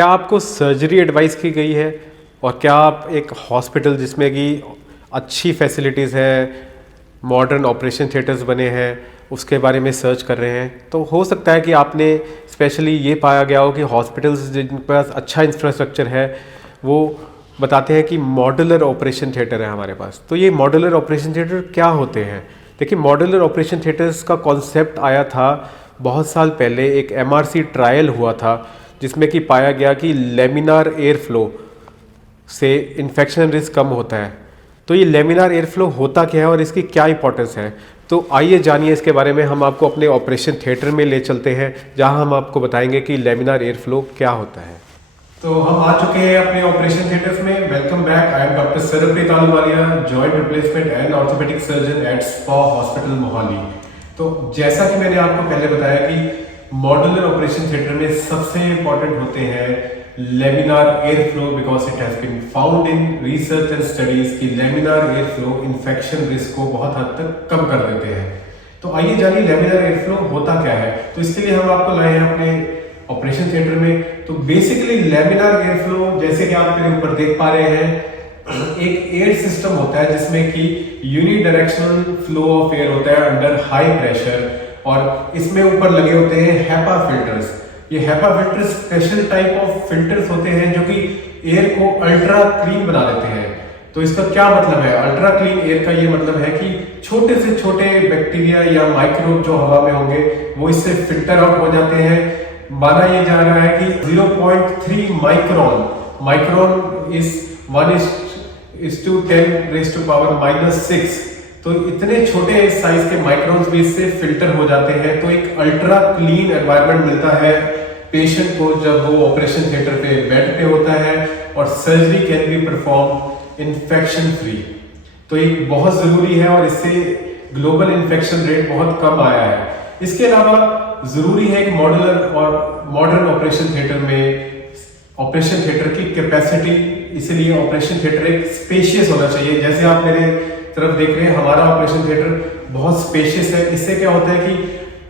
क्या आपको surgery advice की गई है और क्या आप एक हॉस्पिटल जिसमें कि अच्छी फैसिलिटीज़ है, मॉडर्न ऑपरेशन थिएटर्स बने हैं, उसके बारे में सर्च कर रहे हैं, तो हो सकता है कि आपने स्पेशली ये पाया गया हो कि हॉस्पिटल्स जिनके पास अच्छा इंफ्रास्ट्रक्चर है वो बताते हैं कि मॉड्यूलर ऑपरेशन थिएटर है हमारे पास। तो ये मॉड्यूलर ऑपरेशन थिएटर क्या होते हैं? देखिए, मॉड्यूलर ऑपरेशन थिएटर्स का कॉन्सेप्ट आया था बहुत साल पहले, एक MRC ट्रायल हुआ था जिसमें कि पाया गया कि लेमिनार एयर फ्लो से इन्फेक्शन रिस्क कम होता है। तो ये लेमिनार एयर फ्लो होता क्या है और इसकी क्या इंपॉर्टेंस है, तो आइए जानिए इसके बारे में। हम आपको अपने ऑपरेशन थिएटर में ले चलते हैं जहां हम आपको बताएंगे कि लेमिनार एयर फ्लो क्या होता है। तो हम आ चुके हैं अपने ऑपरेशन थिएटर्स में। Welcome back. I am doctor Sarpreet Ahluwalia, joint replacement and orthopaedic surgeon eight spa hospital Mohali. तो जैसा कि मैंने आपको पहले बताया कि मॉड्यूलर ऑपरेशन थिएटर में सबसे इंपॉर्टेंट होते हैं laminar air flow, because it has been found in research and studies कि laminar air flow infection risk को बहुत हद तक कम कर देते हैं। तो आइए जानिए लेमिनार एयर फ्लो होता क्या है। तो इसके लिए हम आपको लाए हैं अपने ऑपरेशन थिएटर में। तो बेसिकली लेमिनार एयर फ्लो, जैसे कि आप मेरे ऊपर देख पा रहे हैं, एक एयर सिस्टम होता है जिसमें कि यूनिडायरेक्शनल फ्लो ऑफ एयर होता है अंडर हाई प्रेशर, और इसमें ऊपर लगे होते हैं हैपा फिल्टर्स। ये HEPA filters special type of filters होते हैं जो कि एयर को अल्ट्रा क्लीन बना देते हैं। तो इसका क्या मतलब है? अल्ट्रा क्लीन एयर का ये मतलब है कि छोटे से छोटे बैक्टीरिया या माइक्रोब जो हवा में होंगे वो इससे फिल्टर आउट हो जाते हैं। माना ये जा रहा है कि 0.3 माइक्रोन इज 1:10⁻⁻⁶। तो इतने छोटे साइज के माइक्रोन्स भी इससे फिल्टर हो जाते हैं। तो एक अल्ट्रा क्लीन एनवायरनमेंट मिलता है पेशेंट को जब वो ऑपरेशन थिएटर पे बेड पे होता है, और surgery can be perform infection free. तो ये बहुत जरूरी है और इससे ग्लोबल इन्फेक्शन रेट बहुत कम आया है। इसके अलावा जरूरी है कि मॉड्यूलर और मॉडर्न ऑपरेशन थिएटर में ऑपरेशन थिएटर की कैपेसिटी, इसलिए ऑपरेशन थिएटर एक स्पेशियस होना चाहिए। जैसे आप मेरे तरफ देख रहे हैं, हमारा ऑपरेशन थिएटर बहुत स्पेशियस है। इससे क्या होता है कि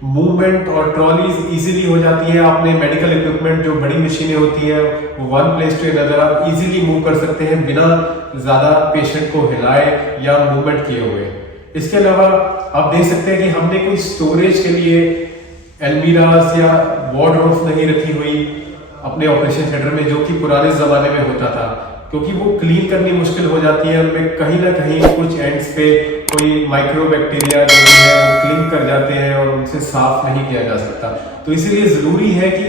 मूवमेंट और ट्रॉलीज इजीली हो जाती है। आपने मेडिकल इक्विपमेंट, जो बड़ी मशीनें होती हैं, वो वन प्लेस टू अनदर आप इजीली मूव कर सकते हैं बिना ज्यादा पेशेंट को हिलाए या मूवमेंट किए हुए। इसके अलावा आप देख सकते हैं कि हमने कोई स्टोरेज के लिए एल्मीराज या वार्डरोब्स नहीं रखी हुई अपने ऑपरेशन थिएटर में, जो कि पुराने जमाने में होता था, क्योंकि वो क्लीन करनी मुश्किल हो जाती है। उनमें कहीं ना कहीं कुछ एंड्स पे कोई माइक्रोबैक्टीरिया जो है वो क्लीन कर जाते हैं और उनसे साफ नहीं किया जा सकता। तो इसीलिए जरूरी है कि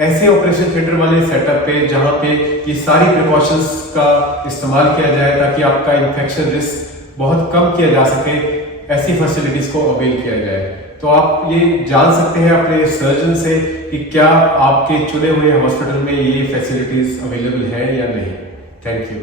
ऐसे ऑपरेशन थिएटर वाले सेटअप पे जहाँ पे ये सारी प्रिकॉशंस का इस्तेमाल किया जाए ताकि आपका इन्फेक्शन रिस्क बहुत कम किया जा सके, ऐसी फैसिलिटीज को अवेल किया जाए। तो आप ये जान सकते हैं अपने सर्जन से कि क्या आपके चुने हुए हॉस्पिटल में ये फैसिलिटीज अवेलेबल है या नहीं। Thank you.